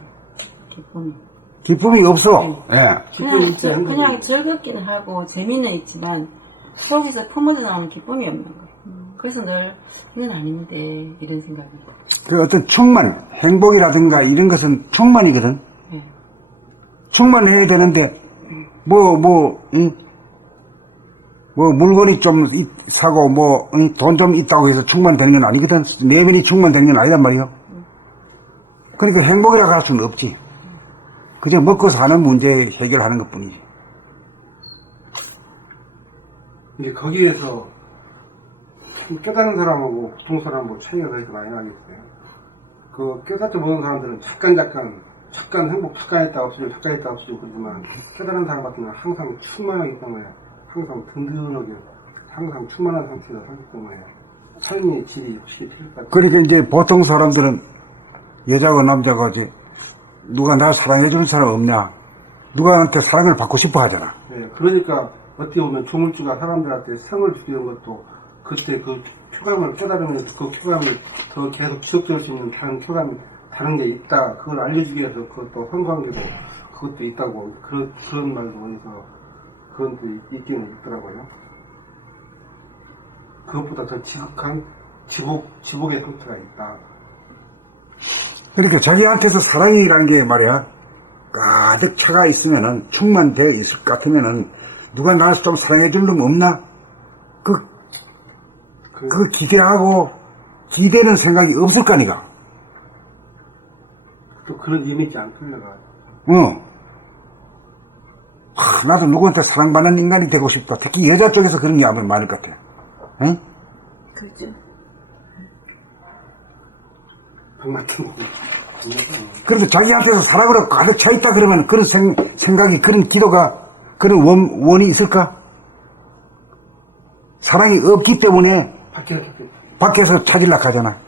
기쁨이. 기쁨이 없어. 예. 그냥 즐겁기는 하고 재미는 있지만 속에서 품어져 나오는 기쁨이 없는 거야. 그래서 늘 이건 아닌데 이런 생각이. 그 어떤 충만, 행복이라든가 이런 것은 충만이거든. 네. 충만해야 되는데 응? 뭐 물건이 좀 사고 뭐 돈 좀 있다고 해서 충만되는 건 아니거든. 내면이 충만되는 건 아니란 말이요. 그러니까 행복이라고 할 수는 없지. 그저 먹고 사는 문제 해결하는 것 뿐이지. 이제 거기에서 참 깨달은 사람하고 보통 사람하고 차이가 되게 많이 나겠어요. 그 깨닫지 못한 사람들은 잠깐 행복 잠깐 있다 없어지고 그러지만 깨달은 사람 같은 경우는 항상 충만하기 때문에 항상 든든하게 항상 충만한 상태에서 살기 때문에 삶의 질이 훨씬 틀릴 것 같아요. 그러니까 이제 보통 사람들은 여자가 남자가 이제 누가 날 사랑해주는 사람 없냐, 누가 나한테 사랑을 받고 싶어 하잖아. 네, 그러니까 어떻게 보면 조물주가 사람들한테 상을 주는 것도 그때 그 쾌감을 깨달으면서 그 쾌감을 더 계속 지속될 수 있는 다른 게 있다. 그걸 알려주기 위해서 그것도 선관계도 그것도 있다고 그런 말도 어디서 그건 또 있기는 있더라고요. 그것보다 더 지극한 지복의 상태가 있다. 그러니까 자기한테서 사랑이라는 게 말이야, 가득 차가 있으면은, 충만되어 있을 것 같으면은, 누가 나를 좀 사랑해줄 놈 없나? 그거 기대하고, 기대는 생각이 없을 거 아니가? 또 그런 이미지 안 틀려가. 나도 누구한테 사랑받는 인간이 되고 싶다. 특히 여자 쪽에서 그런 게 아마 많을 것 같아. 응? 그죠. 백마탄 그런데 자기한테서 사랑으로 가득 차 있다 그러면 그런 생각이, 그런 기도가, 그런 원이 있을까? 사랑이 없기 때문에 밖에서 찾으려고 하잖아.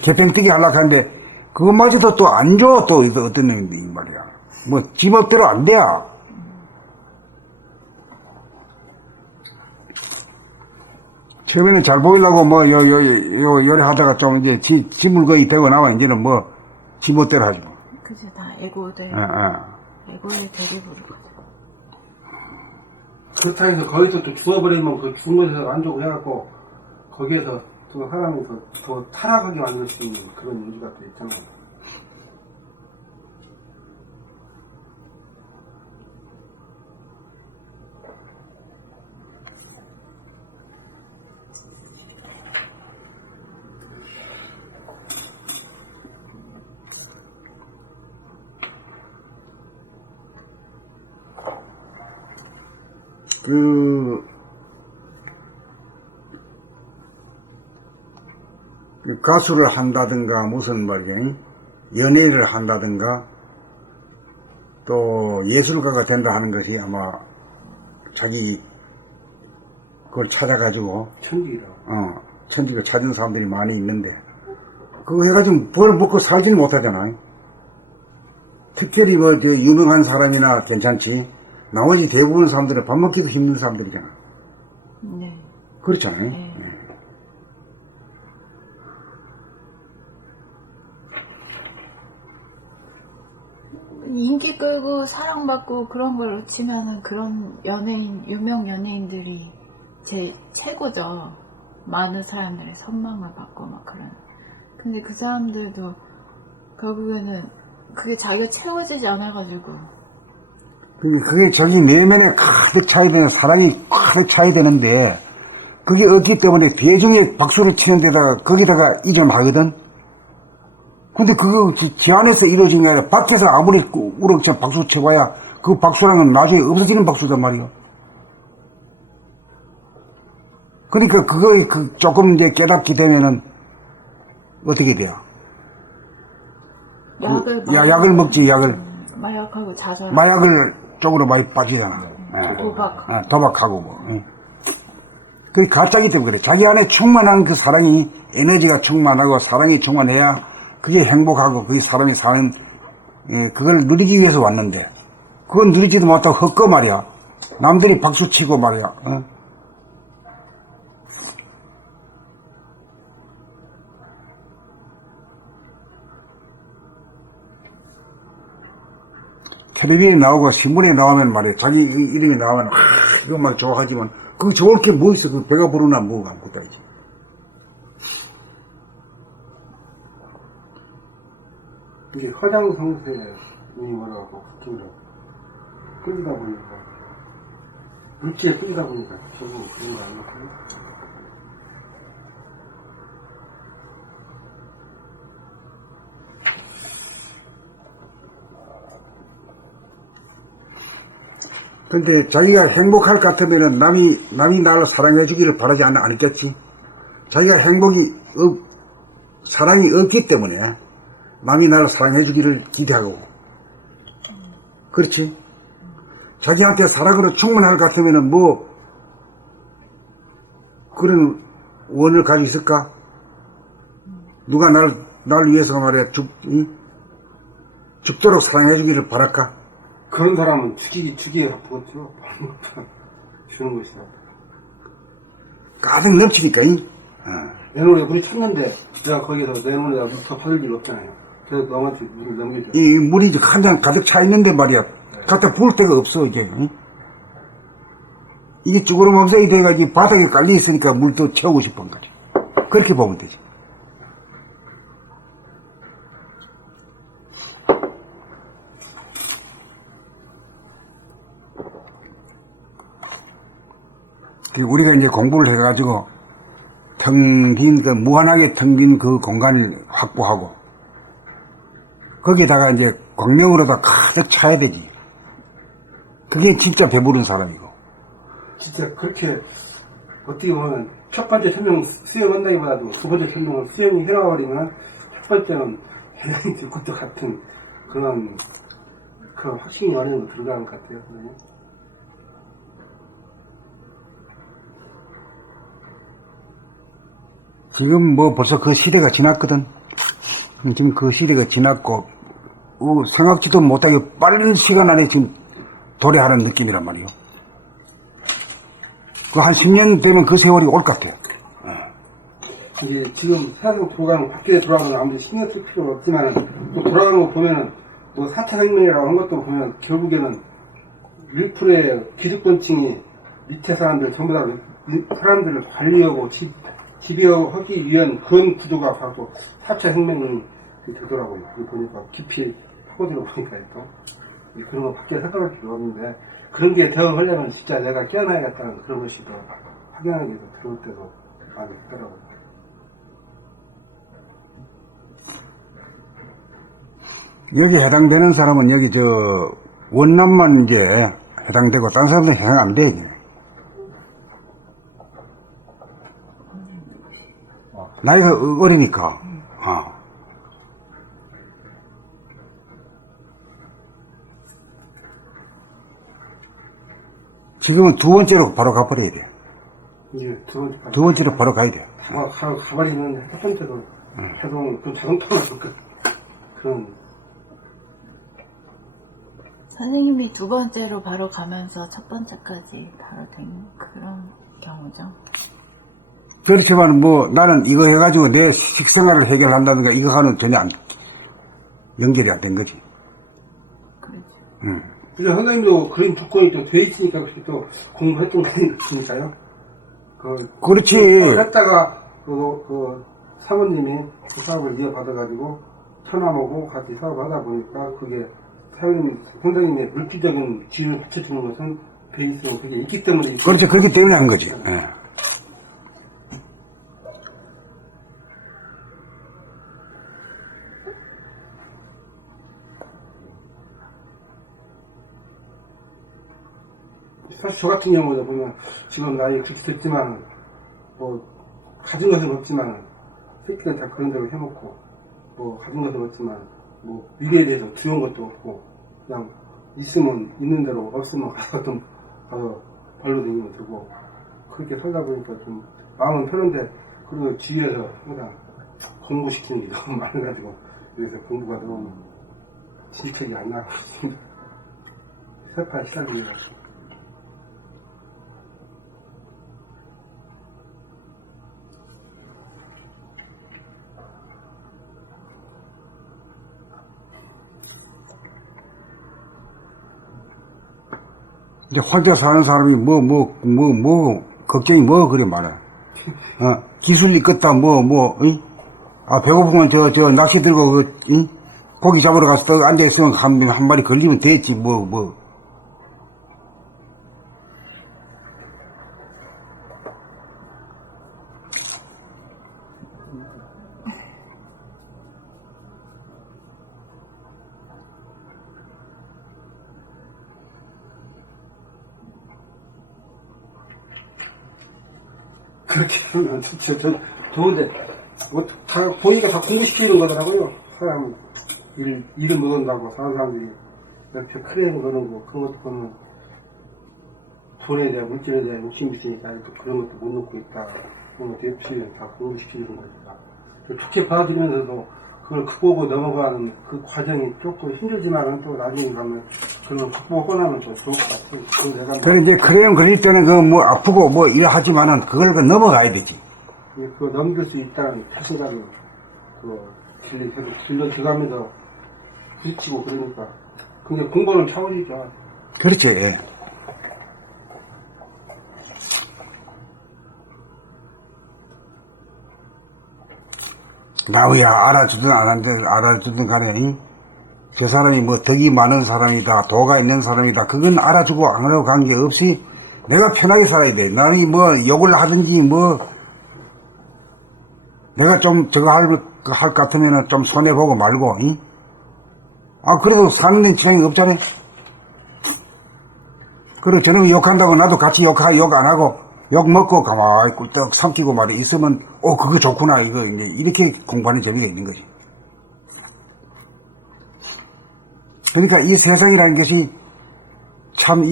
개팽뛰기 하려고 하는데, 그것마저도 또 안 줘, 또 어떤 놈인데, 이 말이야. 뭐, 지멋대로 안 돼. 처음에는 잘 보이려고 요리 하다가 좀 이제 지 물건이 되고 나면 이제는 뭐, 지멋대로 하지 뭐. 그죠. 다 에고대. 에고의 대리부르거든. 그렇다 해서 거기서 또 죽어버리면 그 죽은 것에서 만족을 해갖고 거기에서 또 사람이 더 타락하게 만들 수 있는 그런 요지가 또 있잖아요. 가수를 한다든가 무슨 말이야, 연예인을 한다든가 또 예술가가 된다 하는 것이 아마 자기 그걸 찾아가지고 천직을 찾은 사람들이 많이 있는데, 그거 해가지고 벌 먹고 살지는 못하잖아요. 특별히 뭐 유명한 사람이나 괜찮지, 나머지 대부분 사람들은 밥 먹기도 힘든 사람들이잖아. 네. 그렇잖아요. 네. 네. 인기 끌고 사랑받고 그런 걸 놓치면은 그런 유명 연예인들이 최고죠. 많은 사람들의 선망을 받고 막 그런. 근데 그 사람들도 결국에는 그게 자기가 채워지지 않아가지고. 그게 자기 내면에 가득 차야 되는, 사랑이 가득 차야 되는데, 그게 없기 때문에 대중의 박수를 치는 데다가 거기다가 이전하거든. 근데 그거 지 안에서 이루어진 게 아니라 밖에서 아무리 우럭처럼 박수 쳐봐야 그 박수랑은 나중에 없어지는 박수단 말이야. 그러니까 그거에 조금 이제 깨닫게 되면은 어떻게 돼요? 약을 먹지, 약을. 마약하고 자살. 마약을 쪽으로 많이 빠지잖아. 도박하고 뭐. 그게 가짜기 때문에 그래. 자기 안에 충만한 그 사랑이, 에너지가 충만하고 사랑이 충만해야 그게 행복하고 그게 사람이 사는, 그걸 누리기 위해서 왔는데, 그건 누리지도 못하고 헛거 말이야. 남들이 박수치고 말이야. 텔레비전에 나오고 신문에 나오면 말이야, 자기 이름이 나오면 그거 막 좋아하지만 그거 좋을 게 뭐 있어. 그 배가 부르나 뭐가 아무것도 아니지. 이게 화장상태에 뭐라고 그쪽으로 끌리다 보니까 물질에 뿌리다 보니까 결국 그런 거 아닐까요? 근데 자기가 행복할 것 같으면은 남이 나를 사랑해 주기를 바라지 않겠지. 자기가 사랑이 없기 때문에 남이 나를 사랑해 주기를 기대하고. 그렇지. 자기한테 사랑으로 충분할 것 같으면은 그런 원을 가지고 있을까? 누가 날 위해서 말이야 죽도록 사랑해 주기를 바랄까? 그런 사람은 죽이게 보겠죠. 주는 것이다. 가득 넘치니까, 내 눈에 물이 찼는데 내가 거기서 내 눈에 더 받을 일 없잖아요. 그래서 너한테 물을 넘겨줘. 이 물이 한 잔 가득 차 있는데 말이야. 갖다 부을 데가 없어, 이제. 이게 쭈그러멈성이 돼가지고 바닥에 깔려 있으니까 물도 채우고 싶은 거지. 그렇게 보면 되지. 우리가 이제 공부를 해가지고 무한하게 텅 빈 그 공간을 확보하고 거기에다가 이제 광명으로다 가득 차야 되지. 그게 진짜 배부른 사람이고. 진짜 그렇게 어떻게 보면 첫 번째 설명 수용한다기보다도 두 번째 설명을 수용이 해나와버리면 첫 번째는 대단히 될 것도 같은 그런 확신이 어느 정도 들어가는 것 같아요. 네. 지금 벌써 그 시대가 지났거든. 지금 그 시대가 지났고, 생각지도 못하게 빠른 시간 안에 지금 도래하는 느낌이란 말이요. 한 10년 되면 그 세월이 올 것 같아요. 이게 지금 세상 돌아가는, 밖에 돌아가는 거 아무리 신경 쓸 필요 없지만, 또 돌아가는 거 보면은, 4차 혁명이라고 한 것도 보면, 결국에는 1%의 기득권층이 밑에 사람들, 전부 다 사람들을 관리하고 지배하기 위한 그런 구조가 바로 4차 혁명이 되더라고요. 보니까 깊이 파고들어 보니까 또 그런 거 밖에 생각할 필요 없는데 그런 게 대응하려면 진짜 내가 깨어나야겠다는 그런 것이 더 확연하게 들어올 때도 많이 있더라고요. 여기 해당되는 사람은 여기 원남만 이제 해당되고 다른 사람들은 해당 안 돼. 이제. 나이가 어리니까. 지금은 두 번째로 바로 가버려야 돼. 이제 두 번째로 바로 가야 돼. 가버리면 첫 번째로 해동, 그 자동통화로 그런. 선생님이 두 번째로 바로 가면서 첫 번째까지 바로 된 그런 경우죠. 그렇지만 나는 이거 해가지고 내 식생활을 해결한다든가 이거하고는 전혀 연결이 안 된 거지. 그렇죠. 우리 선생님도 그런 조건이 또 돼 있으니까 그렇게 또 공부했던 거 아니겠습니까요? 그렇지. 했다가 사모님이 그 사업을 이어받아가지고 처남하고 같이 사업을 하다 보니까 그게 선생님의 물질적인 지위를 받쳐주는 것은 베이스는 그게 있기 때문에. 그렇죠. 그렇기 때문에 한 거지. 예. 사실 저 같은 경우에 보면 지금 나이 그렇게 됐지만 가진 것은 없지만 새끼는 다 그런 대로 해놓고 가진 것은 없지만 미래에 대해서 두려운 것도 없고 그냥 있으면 있는 대로 없으면 가서 발로 다니면 되고 그렇게 살다 보니까 좀 마음은 편한데 그리고 주위에서 항상 공부시키는 게 너무 많아가지고 여기서 공부가 너무 진척이 안 나고 세파 시작이에요. 이제 혼자 사는 사람이 걱정이 그래 말아. 기술이 껐다, 배고프면 낚시 들고, 고기 잡으러 가서 또 앉아있으면 한 마리 걸리면 됐지, 그렇게 하면 진짜 좋은데, 뭐, 다, 보니까 다 공부시키는 거더라고요. 사람, 일을 못 한다고, 사는 사람들이. 이렇게 크레인 거는 거, 그런 것도 보면, 돈에 대한, 물질에 대한 욕심이 있으니까, 또 그런 것도 못 놓고 있다. 그런 것도 역시 다 공부시키는 거니까. 좋게 받아들이면서도, 그걸 극복하고 넘어가는 그 과정이 조금 힘들지만은 또 나중에 가면, 그걸 극복하고 나면 더 좋을 것 같아요. 그걸 내가 그래, 이제 크레용 그릴 때는 그 뭐 아프고 뭐 이러하지만은 그걸 그 넘어가야 되지. 그거 넘길 수 있다는 자신감을 길로 들어가면서 부딪히고 그러니까 근데 공부는 차원이죠. 그렇지, 예. 나우야, 알아주든 알아주든 간에, 저 사람이 뭐 덕이 많은 사람이다, 도가 있는 사람이다, 그건 알아주고 안 하고 관계없이 내가 편하게 살아야 돼. 나는 뭐 욕을 하든지 뭐, 내가 좀 저거 할 것 같으면은 좀 손해보고 말고, 이? 아, 그래도 사는 데는 지장이 없잖아. 그리고 저놈이 욕한다고 나도 같이 욕 안 하고, 욕 먹고 가만히 꿀떡 삼키고 말이 있으면, 그거 좋구나, 이거, 이제 이렇게 공부하는 재미가 있는 거지. 그러니까 이 세상이라는 것이 참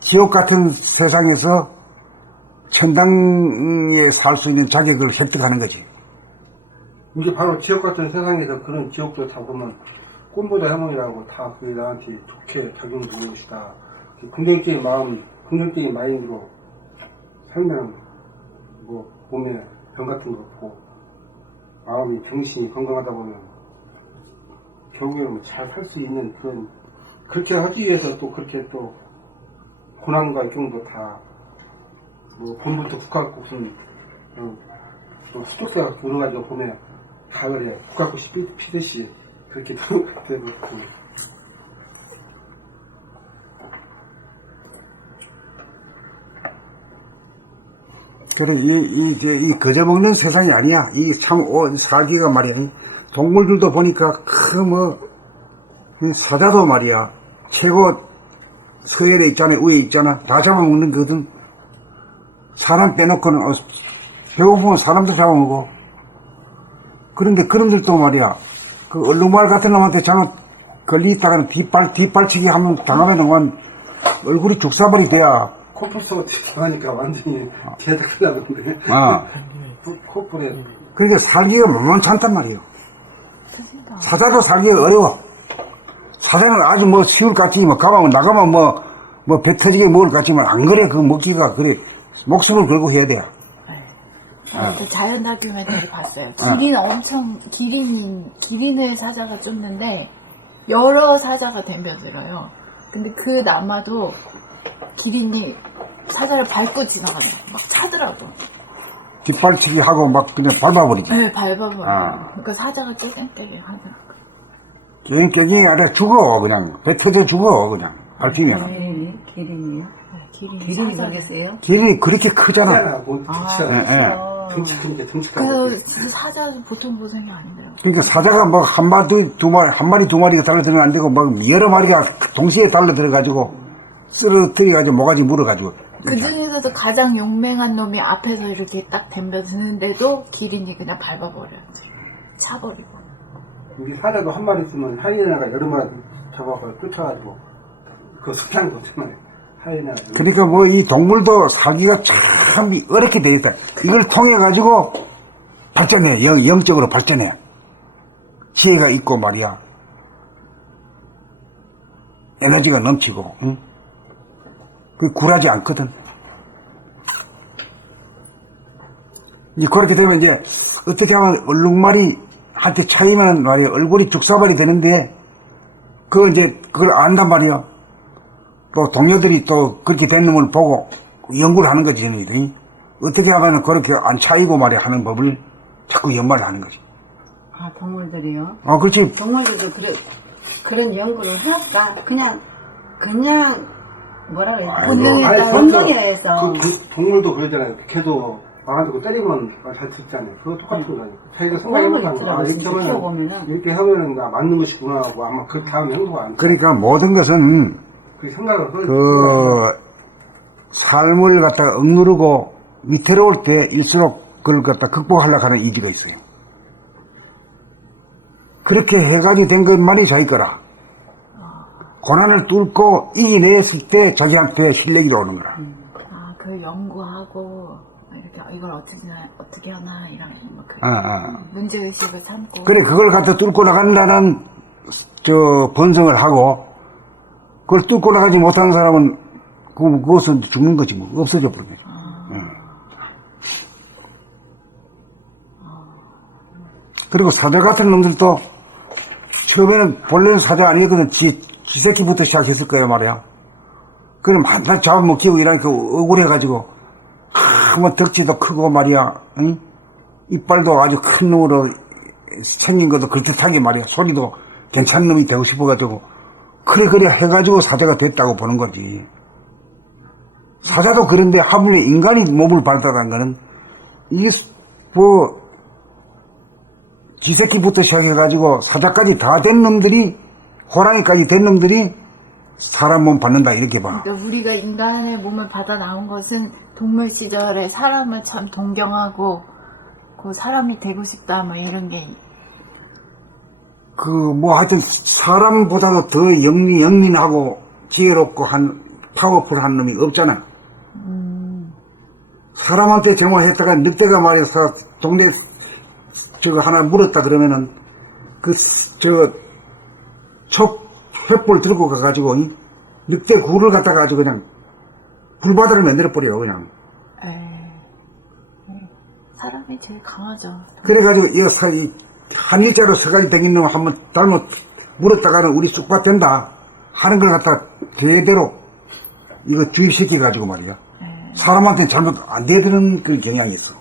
지옥 같은 세상에서 천당에 살 수 있는 자격을 획득하는 거지. 이게 바로 지옥 같은 세상에서 그런 지옥들 다 보면 꿈보다 해몽이라고 다 그게 나한테 좋게 작용되는 것이다. 긍정적인 마음, 긍정적인 마인드로 살면 뭐 몸에 병 같은 거 없고 마음이 정신이 건강하다 보면 결국에는 잘 살 수 있는 그런 그렇게 하기 위해서 또 그렇게 또 고난과 경도 다 뭐 봄부터 국화꽃은 또 수족새가 돌아가지고 보면 가을에 국화꽃이 피듯이 그렇게 되고 그래, 이 거저먹는 세상이 아니야. 이 참, 살기가 말이야. 동물들도 보니까, 사자도 말이야. 최고 서열에 있잖아, 위에 있잖아. 다 잡아먹는 거거든. 사람 빼놓고는, 배고프면 사람도 잡아먹어. 그런데 그놈들도 말이야. 그 얼룩말 같은 놈한테 잘못 걸리다가는 뒷발치기 하면 당하면 얼굴이 죽사발이 돼야. 코뿔소가 들어가니까 완전히 개가 끝나던데. 코뿔에. 그러니까 살기가 만만치 않단 말이에요. 사자도 살기가 어려워. 사자는 아주 뭐 쉬울 것 같지, 나가면 배 터지게 먹을 것 같지만 안 그래. 그 먹기가 그래. 목숨을 걸고 해야 돼요. 그 자연 다큐멘터리 봤어요. 기린을 사자가 쫓는데 여러 사자가 덤벼들어요. 근데 그 남아도 기린이 사자를 밟고 지나가요. 막 차더라고. 뒷발치기 하고 막 그냥 밟아버리지. 네, 밟아버려요. 그러니까 사자가 깨갱깨갱 하더라고요. 깨갱깨갱이 아니라 죽어, 그냥. 배 터져 죽어, 그냥. 밟히면. 네, 기린이요? 기린이 모르겠어요? 기린이 그렇게 크잖아. 등치 크니까 등치 그래서 사자 보통 고생이 아니더라고요. 그러니까 사자가 뭐 한 마리, 두 마리가 달려들면 안 되고, 막 여러 마리가 동시에 달려들어가지고, 쓰러뜨려가지고, 모가지 물어가지고. 그 중에서도 가장 용맹한 놈이 앞에서 이렇게 딱 덤벼드는데도 기린이 그냥 밟아버려요. 차버리고. 이게 사자도 한 마리 있으면 하이에나가 여러 마리 잡아서 쫓아가지고 그거 숙향 거잖아요. 하이에나. 그러니까 뭐 이 동물도 살기가 참 어렵게 되어 있다. 이걸 통해 가지고 발전해, 영적으로 발전해. 지혜가 있고 말이야. 에너지가 넘치고, 응? 그 굴하지 않거든. 이제 그렇게 되면 이제 어떻게 하면 얼룩말이 한테 차이면 말이야 얼굴이 죽사발이 되는데 그걸 안단 말이야. 또 동료들이 또 그렇게 된 놈을 보고 연구를 하는 거지, 너희들이. 어떻게 하면 그렇게 안 차이고 말이야 하는 법을 자꾸 연마를 하는 거지. 아, 동물들이요? 그렇지. 동물들도 그런 연구를 할까? 그냥 뭐라 그래야 돼? 본능에 의해서. 동물도 그러잖아요. 걔도 와가지고 때리면 잘 듣잖아요. 그거 똑같은 거잖아요. 자기가 생각해보면 이렇게 하면은 나 맞는 것이구나 하고 아마 그 다음 행동을 안. 그러니까 모든 것은 그 생각을 삶을 갖다가 억누르고 위태로울 때일수록 그걸 갖다 극복하려고 하는 의지가 있어요. 그렇게 해가지고 된 것만이 자기 거라. 고난을 뚫고 이겨냈을 때 자기한테 실력이 오는 거라. 아, 그 연구하고 이렇게 이걸 어떻게 하나 이런 그 문제 의식을 삼고. 그래 그걸 갖다 뚫고 나간다는 번성을 하고 그걸 뚫고 나가지 못하는 사람은 그것은 죽는 거지 뭐 없어져 버린 거지. 그리고 사자 같은 놈들도 처음에는 본래는 사자 아니거든. 지새끼부터 시작했을 거야 말이야. 그럼 한달 잡아먹히고 이러니까 억울해가지고 뭐 덕지도 크고 말이야. 응? 이빨도 아주 큰 놈으로 생긴 것도 그럴듯하게 말이야. 소리도 괜찮은 놈이 되고 싶어가지고 그래 해가지고 사자가 됐다고 보는 거지. 사자도 그런데 하물며 인간이 몸을 발달한 거는 이게 뭐 지새끼부터 시작해가지고 사자까지 다 된 놈들이 호랑이까지 된 놈들이 사람 몸 받는다 이렇게 봐. 그러니까 우리가 인간의 몸을 받아 나온 것은 동물 시절에 사람을 참 동경하고 그 사람이 되고 싶다 뭐 이런 게 뭐 하여튼 사람보다도 더 영민하고 지혜롭고 파워풀한 놈이 없잖아. 사람한테 정말 했다가 늑대가 말해서 동네 저거 하나 물었다 그러면은 횃불 들고 가가지고 늑대 굴을 갖다가 아주 그냥 불바다를 만들어버려 그냥. 사람이 제일 강하죠. 그래가지고 이 한 일자로 서가지 댕기는 놈 한번 물었다가는 우리 쑥밭 된다 하는 걸 갖다 제대로 이거 주입시켜가지고 말이야. 사람한테 잘못 안 되는 그 경향이 있어.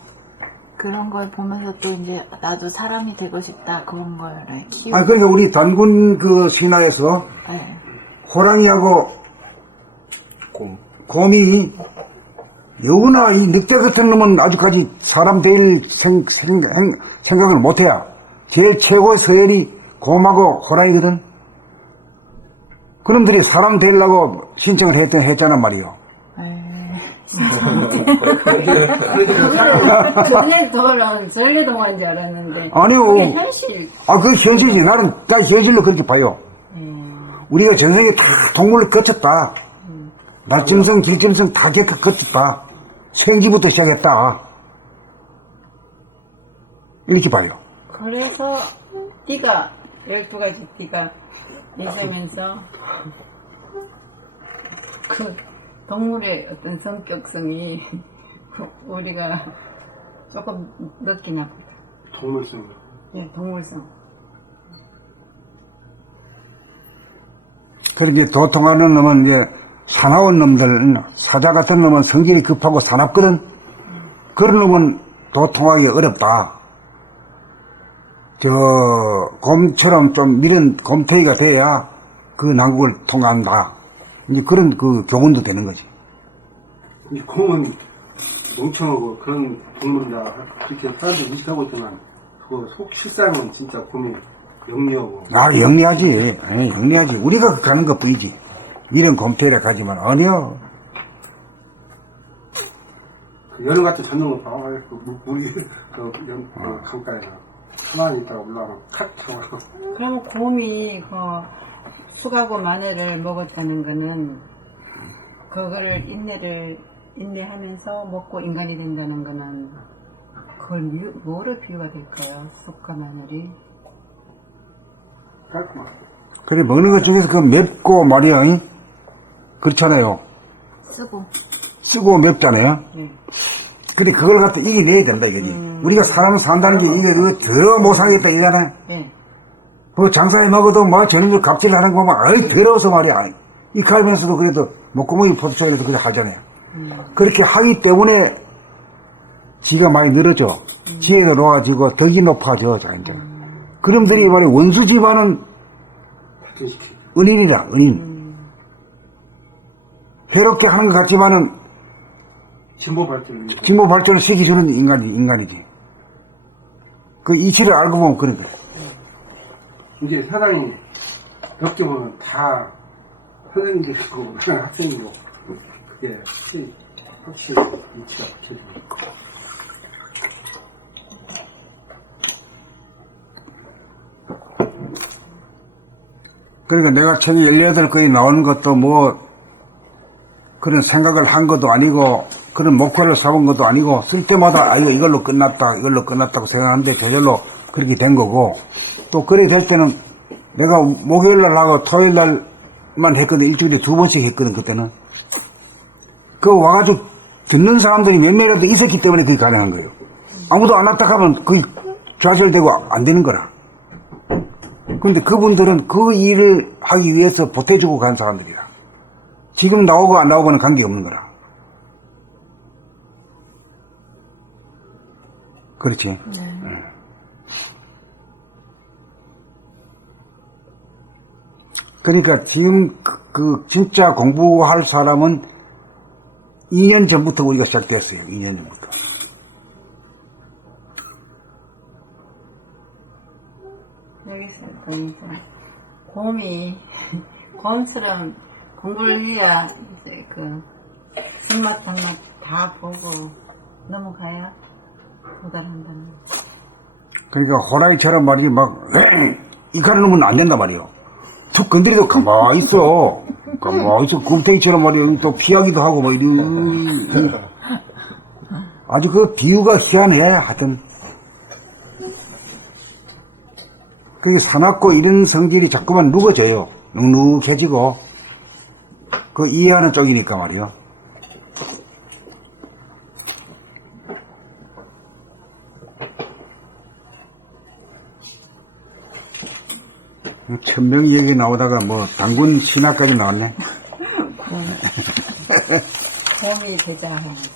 그런 걸 보면서 또 이제 나도 사람이 되고 싶다 그런 거를 키우고. 그러니까 우리 단군 그 신화에서 호랑이하고 곰이 여우나 이 늑대 같은 놈은 아직까지 사람 될 생각을 못해야. 제일 최고의 서열이 곰하고 호랑이거든. 그놈들이 사람 되려고 신청을 했잖아 말이요. 전래동화인 줄 알았는데. 아니요. 그게 현실. 그게 현실이지. 나 현실로 그렇게 봐요. 우리가 전생에 다 동물을 거쳤다. 날짐승, 길짐승 다 거쳤다. 생지부터 시작했다. 이렇게 봐요. 그래서 띠가 12가지 띠가 내세면서 그 동물의 어떤 성격성이 우리가 조금 느끼나 보다. 동물성. 네, 동물성. 그렇게 도통하는 놈은 이제 사나운 놈들, 사자 같은 놈은 성질이 급하고 사납거든. 그런 놈은 도통하기 어렵다. 곰처럼 좀 미련 곰탱이가 돼야 그 난국을 통한다. 이제 그런 그 교훈도 되는 거지. 이 곰은 멍청하고 그런 동물이라 그렇게 사람들이 무식하고 있지만 그 속 실상은 진짜 곰이 영리하고. 영리하지. 영리하지. 우리가 가는 것 뿐이지. 미련 곰탱이라 가지만 아니요. 그 여름 같은 전동을 봐. 물이 강가에나 가만히 있다가 올라가면 칵 타고. 그러면 곰이 쑥하고 마늘을 먹었다는 거는 그거를 인내하면서 먹고 인간이 된다는 거는 그걸 뭐로 비유가 될까요? 쑥과 마늘이. 깔끔하게. 그래 먹는 것 중에서 그 맵고 말이야. 그렇잖아요. 쓰고 맵잖아요. 근데 그걸 갖다 이겨내야 된다 이거지. 우리가 사람을 산다는 게 이게 더러워 못 살겠다 이잖아요. 그 장사에 먹어도 뭐 저놈들 갑질 하는 거 보면 아이 더러워서 말이야. 이 칼면서도 그래도 목구멍이 포도차이라도 그래 하잖아요. 그렇게 하기 때문에 지가 많이 늘어져. 지혜도 높아지고 덕이 높아져. 이제. 그놈들이 말이야 원수 집안은 은인이라 은인. 해롭게 하는 것 같지만은 진보 발전을 시켜주는 인간이지. 그 이치를 알고 보면 그런 거야. 이게 사람이 몇개 보면 다 선생님들이고 학생이고 그게 확실히 위치가 밝혀지고 있고. 그러니까 내가 책이 18권이 나오는 것도 뭐 그런 생각을 한 것도 아니고 그런 목표를 세운 것도 아니고 쓸 때마다 이걸로 끝났다고 생각하는데 저절로 그렇게 된 거고 또 그래 될 때는 내가 목요일 날 하고 토요일 날만 했거든. 일주일에 2번씩 했거든. 그때는 그 와가지고 듣는 사람들이 몇 명이라도 있었기 때문에 그게 가능한 거예요. 아무도 안 왔다 하면 그게 좌절되고 안 되는 거라. 그런데 그분들은 그 일을 하기 위해서 보태주고 간 사람들이야. 지금 나오고 안 나오고는 관계없는 거라. 그렇지. 네. 그러니까 지금 그 진짜 공부할 사람은 2년 전부터 우리가 시작됐어요. 2년 전부터. 여기서 곰처럼 공부를 해야 이제 그 손맛 단맛 다 보고 넘어가야 도달한다는. 그러니까 호랑이처럼 말이지 이카를 넣으면 안 된단 말이에요. 툭 건드려도 가만히 있어. 가만히 있어. 곰탱이처럼 말이에요. 또 피하기도 하고 뭐 이런. 아주 그 비유가 희한해. 하여튼. 그게 사납고 이런 성질이 자꾸만 누그져요. 눅눅해지고. 그 이해하는 쪽이니까 말이에요. 천명 얘기 나오다가 뭐 당군 신화까지 나왔네. 곰이 되자 하면서.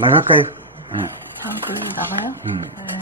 나갈까요? 응. 다음 글로 나가요? 응. 네.